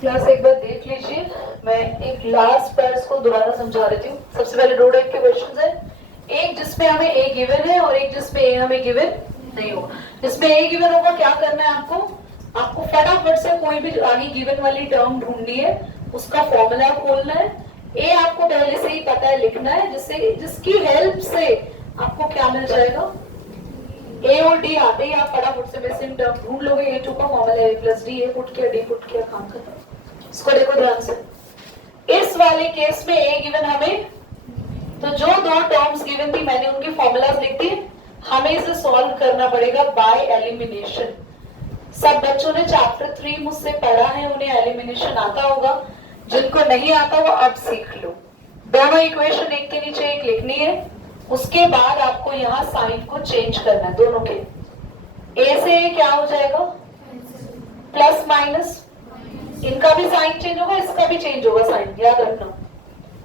Class एक बार देख लीजिए, मैं एक लास्ट पार्ट को दोबारा समझा देती हूँ। सबसे पहले दो टाइप के क्वेश्चंस हैं, एक जिसमें हमें ए गिवन है और एक जिसमें ए हमें गिवन नहीं होगा। जिसमें ए गिवन होगा क्या करना है आपको फटाफट से कोई भी आगे गिवन वाली टर्म ढूंढनी है, उसका फॉर्मूला खोलना है। ए आपको पहले से ही पता है, लिखना है, जिसकी हेल्प से आपको क्या मिल जाएगा, ए और डी आते ही आप फटाफट से बेसिक टर्म ढूंढ लोगे। ए टू का फॉर्मूला ए प्लस डी, ए पुट किया डी पुट किया, काम खत्म। इसको देखो ध्यान से, इस वाले केस में ए गिवन हमें, तो जो दो टर्म्स गिवन थी मैंने उनके फॉर्मूलाज लिख दिए। हमें इसे सॉल्व करना पड़ेगा बाय एलिमिनेशन। सब बच्चों ने चैप्टर 3 मुझसे पढ़ा है, उन्हें एलिमिनेशन आता होगा। जिनको नहीं आता वो अब सीख लो। दोनों इक्वेशन एक के नीचे एक लिखनी है, उसके बाद आपको यहाँ साइन को चेंज करना है दोनों के। ए से क्या हो जाएगा, प्लस माइनस, इनका भी साइन चेंज होगा, इसका भी चेंज होगा साइन, याद रखना।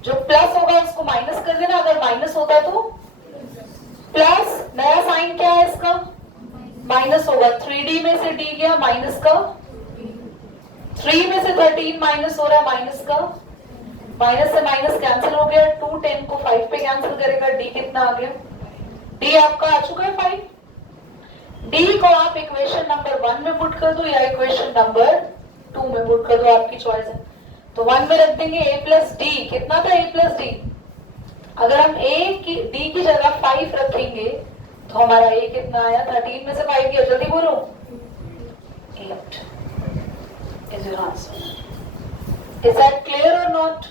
जो प्लस होगा उसको माइनस कर देना, अगर माइनस होता तो प्लस, नया साइन क्या है इसका, माइनस होगा। 3D में से डी गया माइनस का, 3 में से 13 माइनस हो रहा है माइनस का, माइनस से माइनस कैंसिल हो गया, 2 10 को 5 पे कैंसिल करेगा, डी कितना आ गया, डी आपका आ चुका है 5। डी को आप इक्वेशन नंबर 1 में पुट कर दो या इक्वेशन नंबर 2 में पुट कर दो, आपकी चॉइस है। तो 1 में रख देंगे a प्लस डी, कितना था a प्लस डी, अगर हम a की d की जगह 5 रखेंगे तो हमारा a कितना आया, 13 में से 5 गया, जल्दी बोलो, 8 is your answer. Is that clear or not?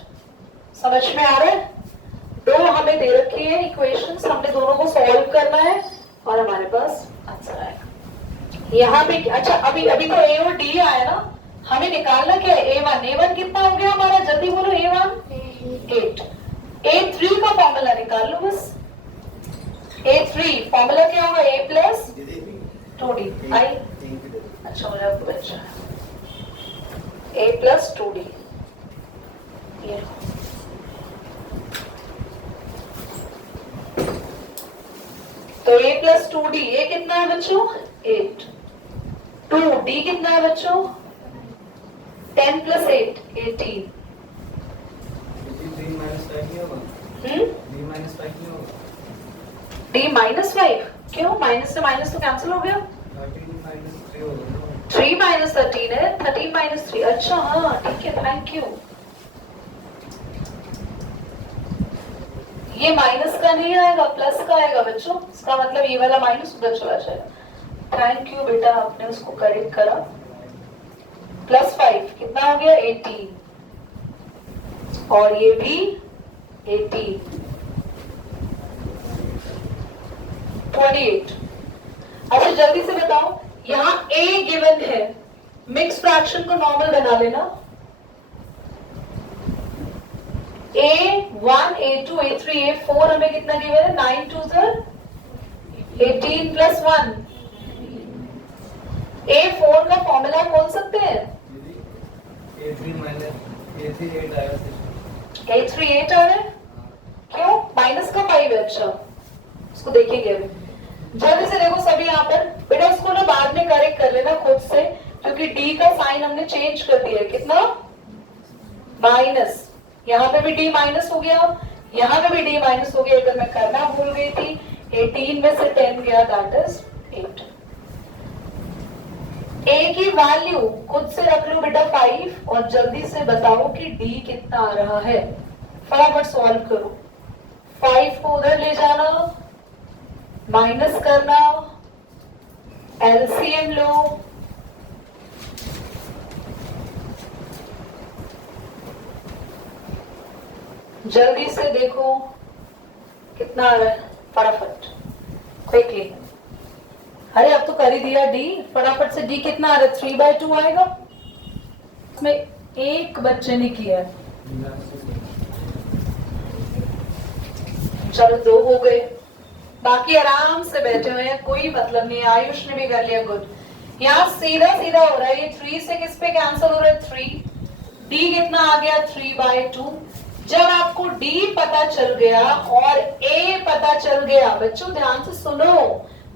समझ में आ रहा है? दो हमें दे रखी है इक्वेशंस, हमने दोनों को सॉल्व करना है और हमारे पास आंसर आएगा। यहाँ पे अच्छा, अभी तो a और d आया ना, हमें निकालना क्या है, a1 कितना हो गया हमारा, जल्दी बोलो, a1 8, a3 का फॉर्मूला निकाल लो बस। a3 फॉर्मूला क्या होगा, a प्लस 2d आई, अच्छा मुझे आपको अच्छा a प्लस 2d, ये तो a प्लस 2d, ये कितना है बच्चों 8, 2d कितना है बच्चों 10 प्लस 8 18, d माइनस 5, क्यों, माइनस से माइनस तो कैंसिल हो गया, 3 माइनस 13 है, 13 माइनस 3, अच्छा हाँ ठीक है, थैंक यू। ये माइनस का नहीं आएगा, प्लस का आएगा बच्चों, इसका मतलब ये वाला माइनस उधर चला जाएगा। थैंक यू बेटा, आपने उसको करेक्ट करा। प्लस 5 कितना हो गया 18, और ये भी 18, 28। अच्छा जल्दी से बताओ, यहाँ a गिवन है, मिक्स फ्रैक्शन को नॉर्मल बना लेना, a1 a2 a3 a4 हमें कितना गिवन है, 9 2 18 प्लस 1, a4 का फॉर्मूला बोल सकते हैं, a3 8 आ रहा है, क्यों, माइनस का 5 है, अच्छा उसको देखेंगे अभी। जल्दी से देखो सभी यहाँ पर बेटा, उसको ना बाद में करेक्ट कर लेना खुद से, क्योंकि d का साइन हमने चेंज कर दिया है, कितना माइनस, यहाँ पे भी d माइनस हो गया, यहाँ पे भी d माइनस हो गया, अगर मैं करना भूल गई थी, 18 में से 10 गया, दैट इज 8। a की वैल्यू खुद से रख लो बेटा 5, और जल्दी से बताओ कि d कितना आ रहा है, फटाफट सॉल्व करो। 5 को उधर ले जाना, माइनस करना, एलसीएम लो, जल्दी से देखो कितना आ रहा है, फटाफट क्विकली। अरे अब तो कर ही दिया डी, फटाफट से डी कितना आ रहा है, 3/2 आएगा, इसमें एक बच्चे ने किया है, चलो 2 हो गए, बाकी आराम से बैठे हुए हैं, कोई मतलब नहीं है। आयुष ने भी कर लिया, गुड। यहाँ सीधा सीधा हो रहा है, ये 3 से किस पे कैंसिल हो रहा है, 3, डी कितना आ गया 3/2। जब आपको D पता चल गया और A पता चल गया, बच्चों ध्यान से सुनो,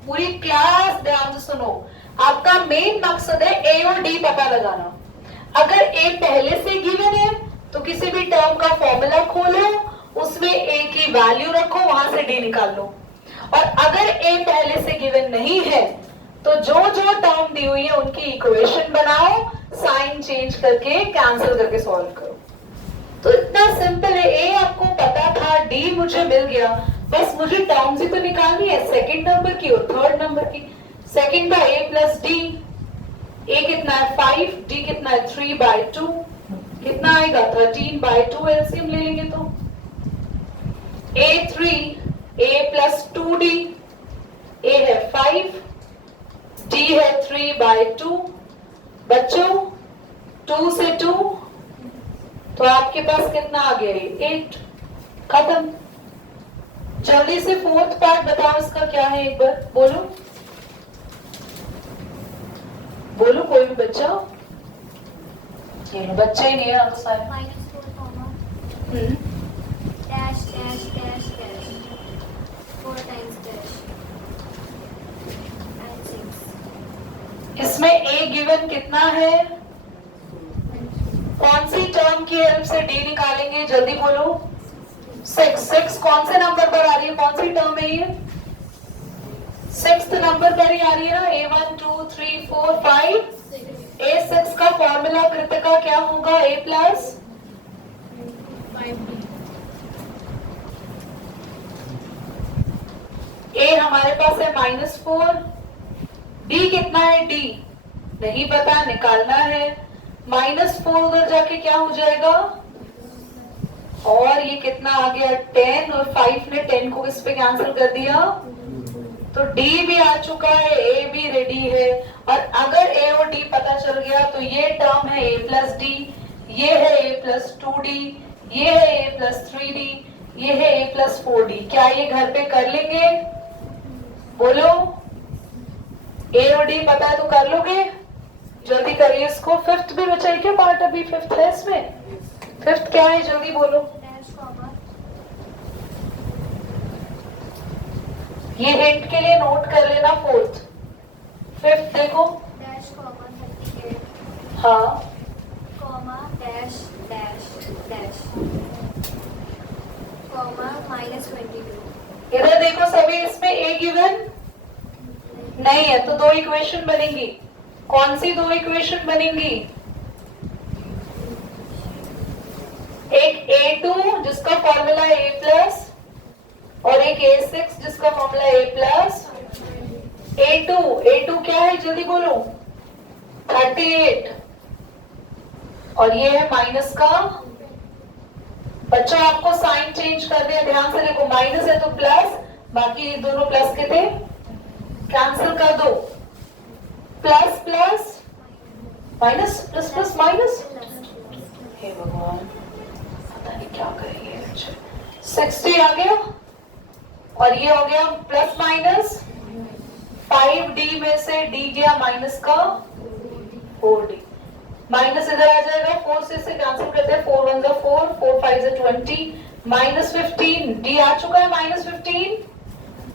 पूरी क्लास ध्यान से सुनो, आपका मेन मकसद है A और D पता लगाना। अगर a पहले से गिवन है तो किसी भी टर्म का फॉर्मूला खोलो, उसमें a की वैल्यू रखो, वहां से d निकाल लो। और अगर a पहले से गिवन नहीं है तो जो जो टर्म दी हुई है उनकी इक्वेशन बनाओ, साइन चेंज करके कैंसिल करके सॉल्व करो। तो इतना सिंपल है। a आपको पता था, d मुझे मिल गया, बस मुझे टर्म्स ही तो निकालनी है, सेकंड नंबर की और थर्ड नंबर की। सेकंड का a प्लस डी, a कितना है 5, d कितना है 3/2, कितना आएगा 13/2, एलसीएम ले लेंगे तो a3, a plus 2d, a है 5, d है 3/2। बच्चों 2 से 2 तो आपके पास कितना आ गया 8, खत्म। जल्दी से फोर्थ पार्ट बताओ इसका क्या है, एक बार बोलो बोलो, कोई भी बच्चा। ये बच्चा ही नहीं है ना तो सारे। -4 comma dash dash dash dash 4 times dash and 6। इसमें a गिवन कितना है, कौन सी टर्म की हेल्प से d निकालेंगे, जल्दी बोलो। 6 कौन से नंबर पर आ रही है, कौन सी टर्म है ये, 6th नंबर पर ही आ रही है ना, a1 2 3 4 5। a6 का फॉर्मूला कृतिका क्या होगा, a प्लस 5b। a हमारे पास है -4, d कितना है, d नहीं पता, निकालना है। -4 उधर जाके क्या हो जाएगा, और ये कितना आ गया 10, और 5 ने 10 को इस पे कैंसिल कर दिया, तो d भी आ चुका है, a भी रेडी है। और अगर a और d पता चल गया तो ये टर्म है a प्लस डी, ये है a प्लस 2d, ये है a प्लस 3d, ये है a प्लस 4d। क्या ये घर पे कर लेंगे, बोलो। a और d पता है तो कर लोगे, जल्दी करिए इसको। फिफ्थ भी बचा है क्या पार्ट, अभी फिफ्थ है इसमें, फिफ्थ क्या है जल्दी बोलो। dash comma ये हिंट के लिए नोट कर लेना फोर्थ। फिफ्थ देखो, dash comma 38 हाँ comma dash dash dash comma -22। इधर देखो सभी, इसमें a गिवन नहीं है तो दो इक्वेशन बनेंगी। कौन सी दो इक्वेशन बनेंगी, एक a2 जिसका फॉर्मूला है a प्लस, और एक a6 जिसका फॉर्मूला है a प्लस। a2 क्या है जल्दी बोलो, 38, और ये है माइनस का। बच्चों आपको साइन चेंज कर दिया, ध्यान से देखो, माइनस है तो प्लस, बाकी दोनों प्लस के थे, कैंसिल कर दो, plus plus minus, plus plus minus, हे भगवान पता नहीं क्या करेंगे। 60 आ गया, और ये हो गया प्लस माइनस, 5d में से d गया माइनस का 4d, माइनस इधर आ जाएगा, 4 से कैंसिल करते हैं, 4 1 4, 4 5 20, -15, d आ चुका है -15।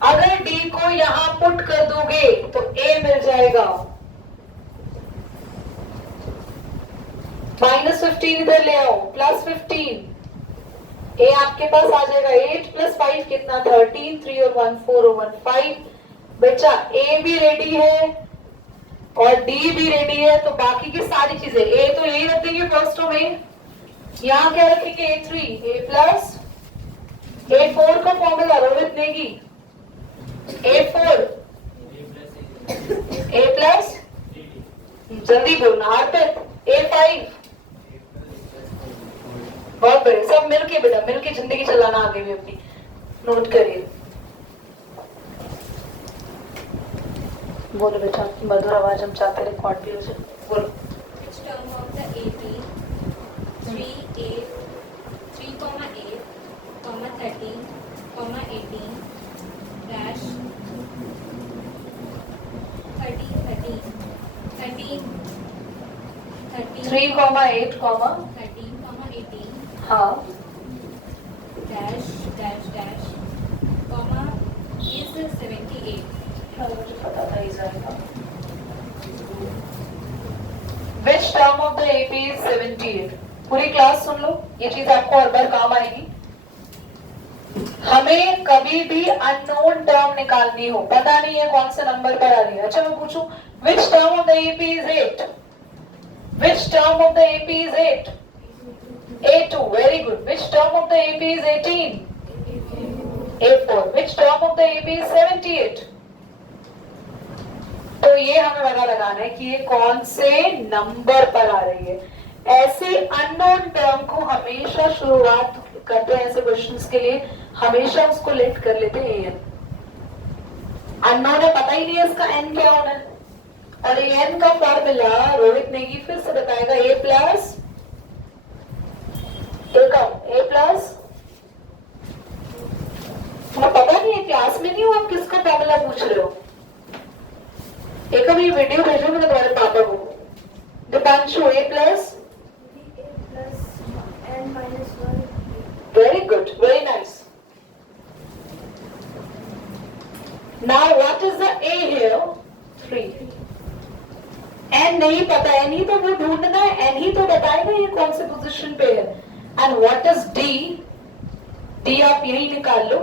अगर d को यहां पुट कर दोगे तो a मिल जाएगा, -15 इधर ले आओ, +15, a आपके पास आ जाएगा 8 + 5 कितना 13, 3 और 1 4 और 1 5। बच्चा a भी रेडी है और d भी रेडी है, तो बाकी की सारी चीजें a तो यही रख देंगे फर्स्ट रो में, यहाँ क्या रखेंगे a3, a प्लस a4 का formula Rohit Negi, a4 a plus जल्दी बोलना अर्पित, a5, बहुत बढ़िया, सब मिलके बेटा, मिलके जिंदगी चलाना आगे भी अपनी, नोट करिए। बोलो बेटा, मधुर आवाज हम चाहते रिकॉर्ड भी हो जाए, बोलो। Which term of the 18 3 comma 8 comma 13 comma 18 dash 3, 8, 13 comma 18 हाँ dash dash dash comma is 78। मुझे पता था इस आएगा। Which term of the AP is 78. पूरी क्लास सुन लो, ये चीज आपको हर बार काम आएगी। हमें कभी भी अननोन टर्म निकालनी हो, पता नहीं है कौन से नंबर पर आ रही है। अच्छा मैं पूछूं, which term of the AP is 8? Which term of the AP is 8? A2, very good. Which term of the AP is 18? A4. Which term of the AP is 78? तो ये हमें पता लगाना है कि ये कौन से नंबर पर आ रही है। ऐसे अननोन टर्म को हमेशा शुरुआत करते हैं ऐसे क्वेश्चंस के लिए, हमेशा उसको लेट कर लेते हैं एन। अननोन है, पता ही नहीं है इसका एन क्या होना है, और एन का फॉर्मूला रोहित नेगी फिर से बताएगा, ए प्लस ए प्लस, तुम्हें पता नहीं है, क्लास में नहीं हो आप, किसका फॉर्मूला पूछ रहे हो? एक अभी वीडियो भेजूंगी मैं तुम्हारे पापा को। Dipanshu, a plus n minus 1. Very good, very nice. Now what is the a here? 3। N नहीं पता, एन ही तो वो ढूंढना है, एन ही तो बताएगा ये कौन से पोजीशन पे है। And what is D? D आप यही निकाल लो।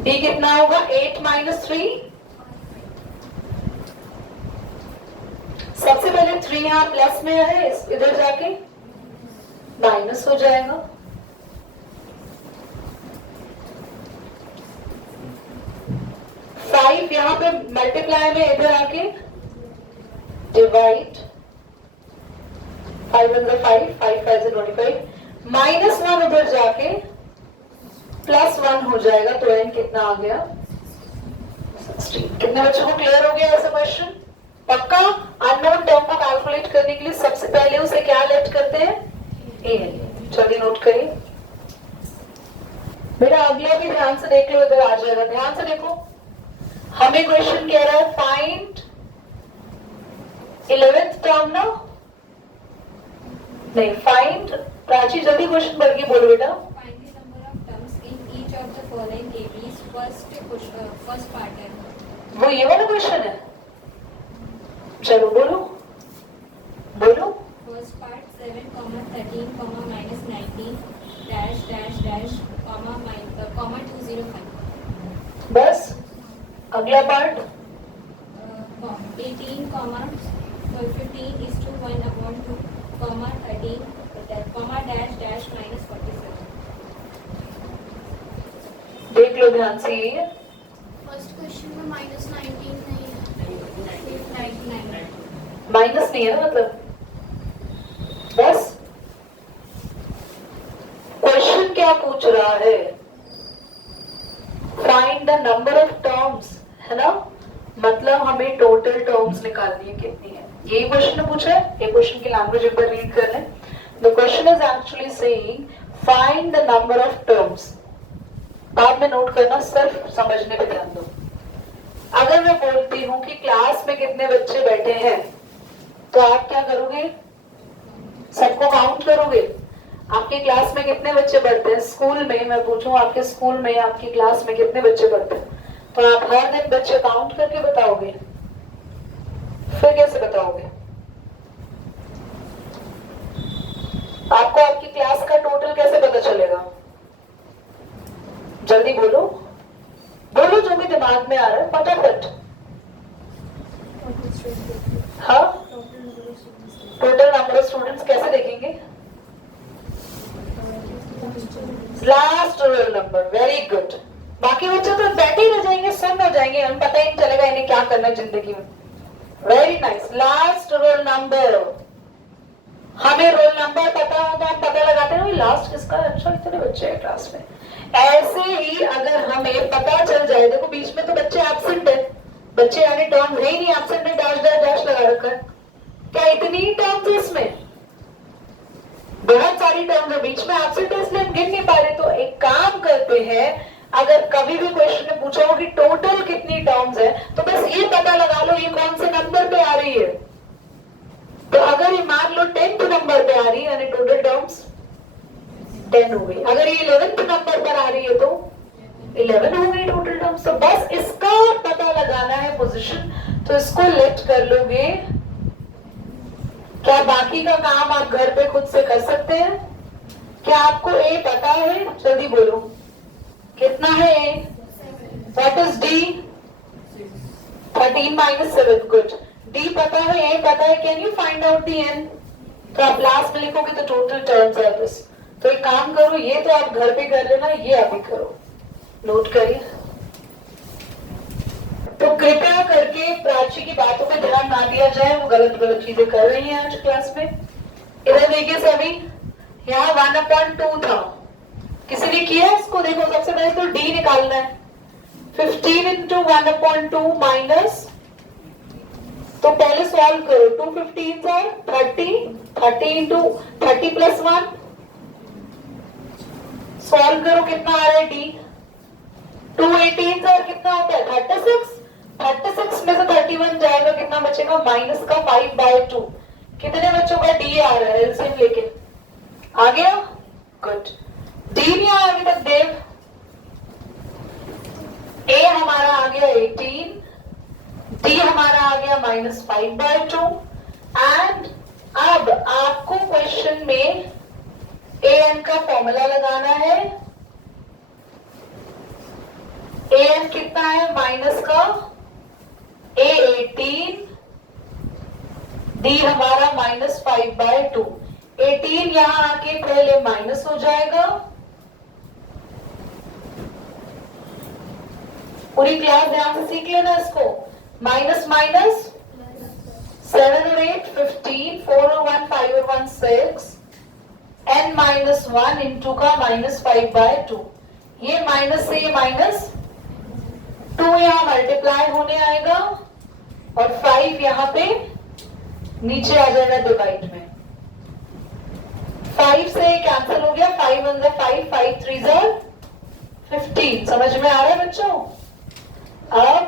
डी कितना होगा? 8 minus 3। सबसे पहले 3 यहाँ प्लस में है, इधर जाके माइनस हो जाएगा। फाइव यहाँ पे मल्टीप्लाई में, इधर आके डिवाइड, 5 1 5, 5 5 25, -1 उधर जाके +1 हो जाएगा। तो एन कितना आ गया? 16। कितने बच्चों को क्लियर हो गया ऐसा क्वेश्चन? पक्का? अननोन टर्म को कैलकुलेट करने के लिए सबसे पहले उसे क्या लेट करते हैं? एन। जल्दी नोट करिए बेटा, अगला भी ध्यान से देख लो, इधर आ जाएगा, ध्यान से देखो। हमें क्वेश्चन कह रहा है फाइंड 11th टर्म ना, नहीं फाइंड, प्राची जल्दी क्वेश्चन पढ़ के बोलो बेटा। Find the number of terms in each of the following APs. First part है। वो ये वाला क्वेश्चन है, चलो बोलो बोलो। First part 7, 13, -19, dash dash dash, comma 205। बस अगला part 18, 15 is to 1/2, 13, dash dash -47। देख लो ध्यान से। ये फर्स्ट क्वेश्चन में -19 नहीं है, 99। माइनस नहीं है ना, मतलब बस क्वेश्चन क्या पूछ रहा है? Find the number of terms, है ना, मतलब हमें टोटल टर्म्स निकालनी है कितनी है, यही क्वेश्चन ने पूछा है। ये क्वेश्चन की लैंग्वेज एक बार रीड कर लें। The question is actually saying find the number of terms. बाद में नोट करना, सिर्फ समझने पे ध्यान दो। अगर मैं बोलती हूँ कि क्लास में कितने बच्चे बैठे हैं, तो आप क्या करोगे? सबको काउंट करोगे। आपकी क्लास में कितने बच्चे पढ़ते हैं? स्कूल में मैं पूछूं, आपके स्कूल में आपकी क्लास में कितने बच्चे पढ़ते हैं, तो आप हर दिन बच्चे काउंट करके बताओगे? फिर कैसे बताओगे? आपको आपकी क्लास का टोटल कैसे पता चलेगा? जल्दी बोलो बोलो, जो भी दिमाग में आ रहा है फटाफट। हाँ, टोटल नंबर ऑफ स्टूडेंट्स कैसे देखेंगे? Last roll number, very good. बाकी बच्चे तो बैठे ही रह जाएंगे, सुन हो जाएंगे, हमें पता ही नहीं चलेगा इन्हें क्या करना है जिंदगी में। Very nice, last roll number. हमें रोल नंबर पता हो तो हम पता लगाते हैं लास्ट किसका, अच्छा इतने बच्चे हैं क्लास में। ऐसे ही अगर हमें पता चल जाए, देखो बीच में तो बच्चे एब्सेंट है, बच्चे यानी टर्म है ही नहीं, एब्सेंट में डैश डैश डैश लगा रखा है। क्या इतनी ही टर्म्स है इसमें? बहुत सारी टर्म्स है, बीच में एब्सेंट है इसलिए हम गिन नहीं पा रहे। तो एक काम करते हैं, अगर कभी भी क्वेश्चन में पूछा हो कि टोटल कितनी टर्म्स है, तो बस ये पता लगा लो ये कौन से नंबर पे आ रही है। तो अगर ये मान लो 10th नंबर पे आ रही है, यानी टोटल टर्म्स 10 हो गई। अगर ये 11th नंबर पर आ रही है तो 11 हो गई टोटल टर्म्स। तो बस इसका पता लगाना है पोजीशन, तो इसको लेट कर लोगे। क्या बाकी का काम आप घर पे खुद से कर सकते हैं? क्या आपको ए पता है? जल्दी बोलो, कितना है a? What is d? 13 minus 7, good. D पता है, ए पता है, can you find out the n? तो आप लास्ट में लिखोगे तो टोटल टर्म्स आर दिस। तो एक काम करो, ये तो आप घर पे कर लेना, ये आप ही करो, नोट करिए। तो कृपया करके प्राची की बातों पे ध्यान ना दिया जाए, वो गलत गलत चीजें कर रही हैं आज क्लास में। इधर देखिए सभी, यहाँ 1/2 था, किसी ने किया इसको? देखो सबसे पहले तो डी निकालना है। 15 इंटू 1/2 माइनस, तो पहले सॉल्व करो। 2 15 है 30, 30 इंटू 30 प्लस 1, सॉल्व करो कितना आ रहा है डी? 2 18 और कितना होता है 36, 36 में से 31 जाएगा, कितना बचेगा? माइनस का 5/2। कितने बच्चों का डी आ रहा है एलसीएम लेके? आ गया, गुड। डी नहीं आया अभी तक देव। ए हमारा आ गया 18, डी हमारा आ गया -5/2। एंड अब आपको क्वेश्चन में ए एन का फॉर्मूला लगाना है। ए एन कितना है? माइनस का ए 18, डी हमारा -5/2। 18 यहां आके पहले माइनस हो जाएगा। पूरी क्लास ध्यान से सीख लेना इसको। माइनस माइनस 7 और 8 15, 4 और 1 5 और 1 6, n माइनस 1 इंटू का -5/2। ये माइनस से ये माइनस 2 यहाँ मल्टीप्लाई होने आएगा और 5 यहाँ पे नीचे आ जाएगा डिवाइड में। 5 से कैंसिल हो गया, 5 1 5, 5 3 15। समझ में आ रहा है बच्चों? अब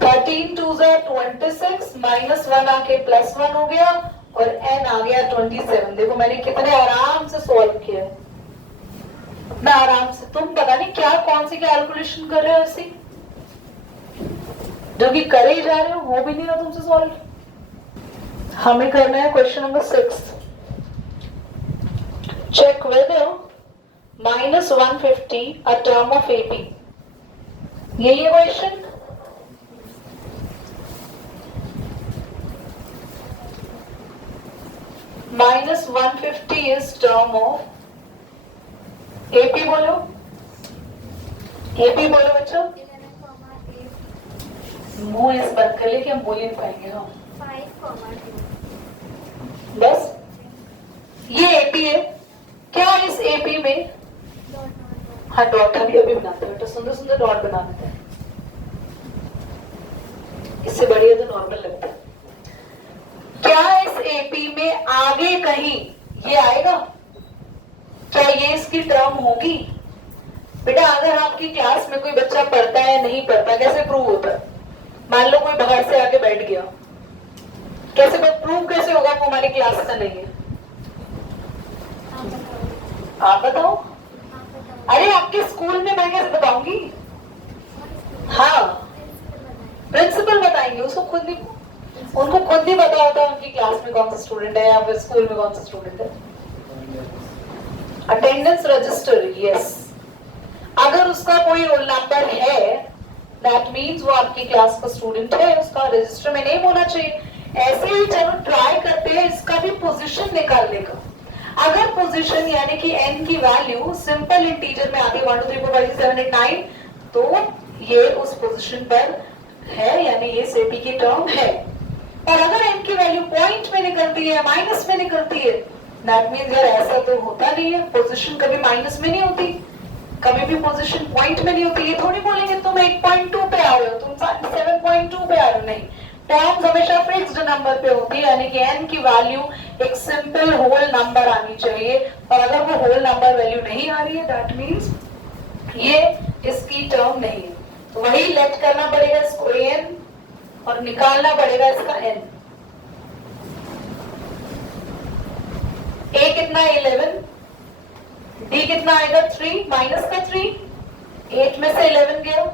13 2 26, -1 आके +1 हो गया और n आ गया 27। देखो मैंने कितने आराम से सॉल्व किया, मैं आराम से। तुम पता नहीं क्या कौन सी कैलकुलेशन कर रहे हो ऐसी, जो कि करे ही जा रहे हो भी नहीं रहा तुमसे सॉल्व। हमें करना है question number 6। Check whether -150 a term of AP। यही है question. -150 is term of AP। बोलो AP बोलो बच्चों। 11,8, मुंह इस बंद कर ले कि हम बोल नहीं पाएंगे ना। 5,2। बस ये एपी है। क्या इस एपी में? हाँ डॉट अभी बनाते हैं बेटा, सुंदर सुंदर डॉट बनाते हैं, इससे बढ़िया तो नॉर्मल लगता है। क्या इस एपी में आगे कहीं ये आएगा? क्या ये इसकी टर्म होगी? बेटा अगर आपकी क्लास में कोई बच्चा पढ़ता है नहीं पढ़ता, कैसे प्रूव होता है? मान लो कोई बाहर से आके बैठ गया, कैसे प्रूव कैसे होगा वो हमारी क्लास का नहीं है? आप बताओ। अरे आपके स्कूल में मैं कैसे बताऊंगी? हाँ प्रिंसिपल बताएंगे, उसको खुद भी, उनको खुद भी पता होता है उनकी क्लास में कौन सा स्टूडेंट है या फिर स्कूल में कौन सा स्टूडेंट है। Attendance register, yes. अगर उसका कोई रोल नंबर है दैट मीन्स वो आपकी क्लास का स्टूडेंट है, उसका रजिस्टर में नेम होना चाहिए। ऐसे ही चलो ट्राई करते हैं इसका भी पोजीशन निकालने का। अगर पोजीशन यानी कि n की वैल्यू सिंपल इंटीजर में आती है 1 2 3 4 5 6 7 8 9, तो ये उस पोजीशन पर है, यानी ये सेपी की टर्म है। और अगर n की वैल्यू पॉइंट में निकलती है, माइनस में निकलती है, दैट मीन्स यार ऐसा तो होता नहीं है, पोजीशन कभी माइनस में नहीं होती, कभी भी पोजीशन पॉइंट में नहीं होती। ये थोड़ी बोलेंगे तुम 8.2 पे आ रहे हो, तुम 7.2 पे आ रहे हो, नहीं। टर्म्स हमेशा फिक्स्ड नंबर पे होती है, यानी कि n की वैल्यू एक सिंपल होल नंबर आनी चाहिए, और अगर वो होल नंबर वैल्यू नहीं आ रही है दैट मीन्स ये इसकी टर्म नहीं है। तो वही लेट करना पड़ेगा इसको n और निकालना पड़ेगा इसका n। a कितना है 11, d कितना आएगा 3, माइनस का 3, 8 में से 11 गया,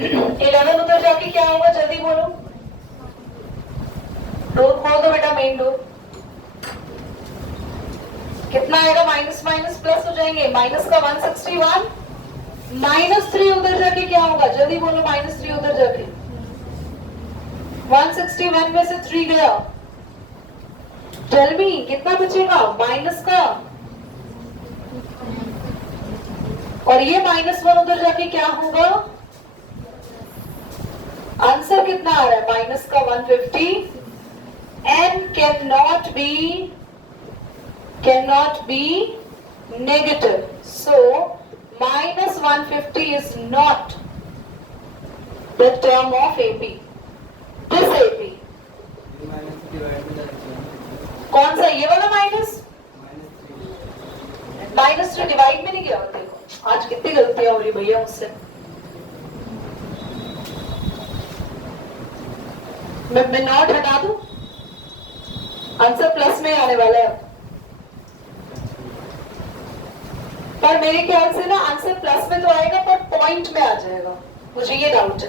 11 उधर जाके क्या होगा, जल्दी बोलो। डोर खोल दो बेटा, मेन डोर। कितना आएगा, माइनस माइनस प्लस हो जाएंगे, माइनस का 161, -3 उधर जाके क्या होगा, जल्दी बोलो, -3 उधर जाके 161 में से 3 गया, टेल मी कितना बचेगा, माइनस का, और ये -1 उधर जाके क्या होगा, आंसर कितना आ रहा है, माइनस का 150, n cannot be negative, so -150 is not the term of AP. This AP कौन सा, ये वाला माइनस, -3 डिवाइड में नहीं गया, देखो आज कितनी गलतियां हो रही भैया मुझसे। मैं नॉट हटा दूं, आंसर प्लस में आने वाला है, पर मेरे ख्याल से ना आंसर प्लस में तो आएगा पर पॉइंट में आ जाएगा, मुझे ये डाउट है।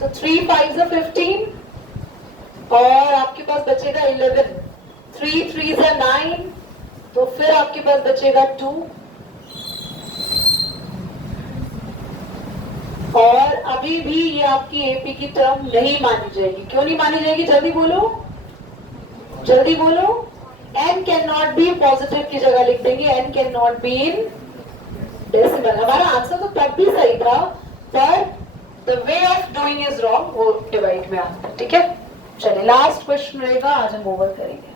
तो 3 5 15 और आपके पास बचेगा 11, 3 3 9, तो फिर आपके पास बचेगा 2, और अभी भी ये आपकी एपी की टर्म नहीं मानी जाएगी। क्यों नहीं मानी जाएगी, जल्दी बोलो, जल्दी बोलो। n can not be, positive की जगह लिख देंगे n can not be in decimal. हमारा आंसर तो तब भी सही था, पर the way of doing is wrong, वो डिवाइड में आता है, ठीक है। चलिए लास्ट क्वेश्चन रहेगा, आज हम ओवर करेंगे।